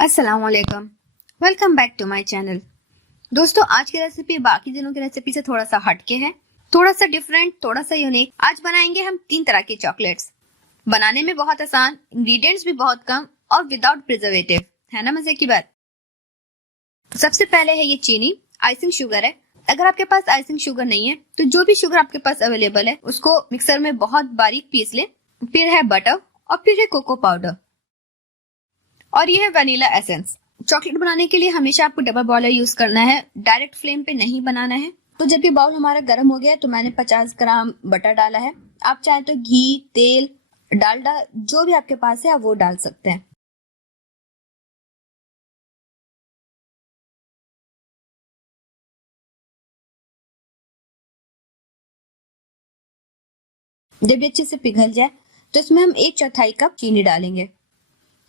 अस्सलाम वालेकुम। Welcome back to my channel. दोस्तों, आज की रेसिपी बाकी दिनों की रेसिपी से थोड़ा सा हटके है, थोड़ा सा डिफरेंट, थोड़ा सा यूनिक। आज बनाएंगे हम 3 तरह के चॉकलेट्स। बनाने में बहुत आसान, इंग्रेडिएंट्स भी बहुत कम और विदाउट प्रिजर्वेटिव। है ना मजे की बात। सबसे पहले है ये चीनी, आइसिंग शुगर है। अगर आपके पास आइसिंग शुगर नहीं है तो जो भी शुगर आपके पास अवेलेबल है उसको मिक्सर में बहुत बारीक पीस ले। फिर है बटर और फिर है कोको पाउडर और ये है वनीला एसेंस। चॉकलेट बनाने के लिए हमेशा आपको डबल बॉयलर यूज करना है, डायरेक्ट फ्लेम पे नहीं बनाना है। तो जब ये बाउल हमारा गर्म हो गया तो मैंने 50 ग्राम बटर डाला है। आप चाहे तो घी, तेल, डालडा जो भी आपके पास है आप वो डाल सकते हैं। जब ये अच्छे से पिघल जाए तो इसमें हम 1/4 कप चीनी डालेंगे।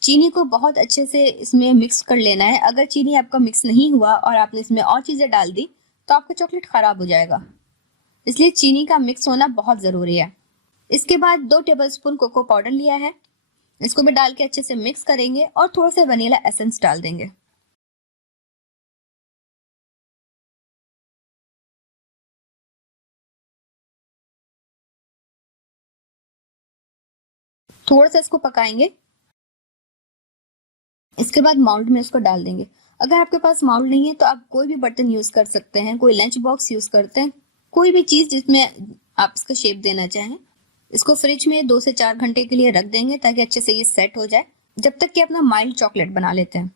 चीनी को बहुत अच्छे से इसमें मिक्स कर लेना है। अगर चीनी आपका मिक्स नहीं हुआ और आपने इसमें और चीजें डाल दी तो आपका चॉकलेट खराब हो जाएगा, इसलिए चीनी का मिक्स होना बहुत जरूरी है। इसके बाद 2 टेबलस्पून कोको पाउडर लिया है, इसको भी डाल के अच्छे से मिक्स करेंगे और थोड़ा सा वनीला एसेंस डाल देंगे। थोड़ा सा इसको पकाएंगे। इसके बाद माउल्ड में इसको डाल देंगे। अगर आपके पास माउल्ड नहीं है तो आप कोई भी बर्तन यूज कर सकते हैं, कोई लंच बॉक्स यूज करते हैं, कोई भी चीज जिसमें आप इसका शेप देना चाहें। इसको फ्रिज में 2 से 4 घंटे के लिए रख देंगे ताकि अच्छे से ये सेट हो जाए, जब तक कि अपना माइल्ड चॉकलेट बना लेते हैं।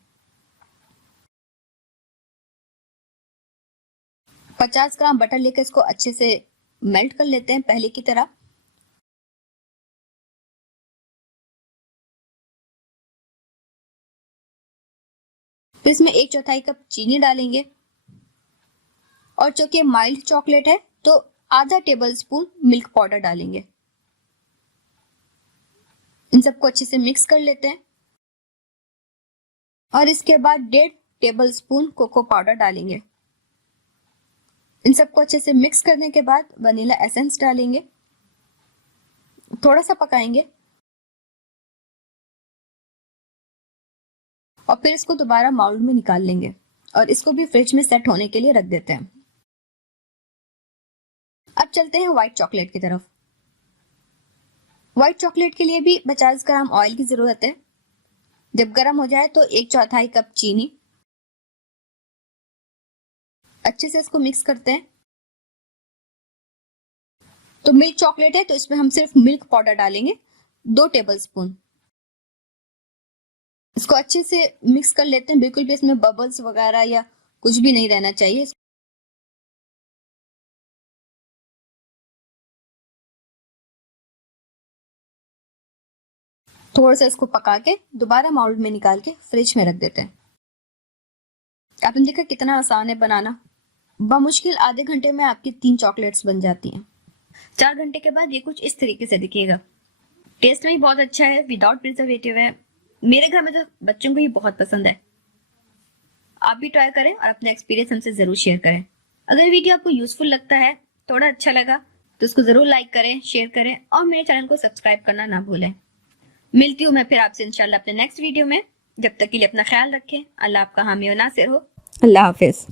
50 ग्राम बटर लेकर इसको अच्छे से मेल्ट कर लेते हैं पहले की तरह। फिर इसमें 1/4 कप चीनी डालेंगे और चूंकि माइल्ड चॉकलेट है तो आधा टेबल स्पून मिल्क पाउडर डालेंगे। इन सबको अच्छे से मिक्स कर लेते हैं और इसके बाद 1.5 टेबल स्पून कोको पाउडर डालेंगे। इन सबको अच्छे से मिक्स करने के बाद वनीला एसेंस डालेंगे, थोड़ा सा पकाएंगे और फिर इसको दोबारा माउल्ड में निकाल लेंगे और इसको भी फ्रिज में सेट होने के लिए रख देते हैं। अब चलते हैं व्हाइट चॉकलेट की तरफ। व्हाइट चॉकलेट के लिए भी 50 ग्राम ऑयल की जरूरत है। जब गर्म हो जाए तो 1/4 कप चीनी, अच्छे से इसको मिक्स करते हैं। तो मिल्क चॉकलेट है तो इसमें हम सिर्फ मिल्क पाउडर डालेंगे, 2 टेबल स्पून। इसको अच्छे से मिक्स कर लेते हैं, बिल्कुल भी इसमें बबल्स वगैरह या कुछ भी नहीं रहना चाहिए। थोड़ा सा इसको पका के दोबारा माउल्ड में निकाल के फ्रिज में रख देते हैं। आपने देखा कितना आसान है बनाना। बमुश्किल आधे घंटे में आपकी 3 चॉकलेट्स बन जाती हैं। 4 घंटे के बाद ये कुछ इस तरीके से दिखेगा। टेस्ट में भी बहुत अच्छा है, विदाउट प्रिजर्वेटिव है। मेरे घर में तो बच्चों को ही बहुत पसंद है। आप भी ट्राई करें और अपना एक्सपीरियंस हमसे जरूर शेयर करें। अगर वीडियो आपको यूजफुल लगता है, थोड़ा अच्छा लगा तो उसको जरूर लाइक करें, शेयर करें और मेरे चैनल को सब्सक्राइब करना ना भूलें। मिलती हूँ मैं फिर आपसे इंशाल्लाह अपने नेक्स्ट वीडियो में। जब तक के लिए अपना ख्याल रखें। अल्लाह आपका हामी और नासिर हो। अल्लाह हाफिज।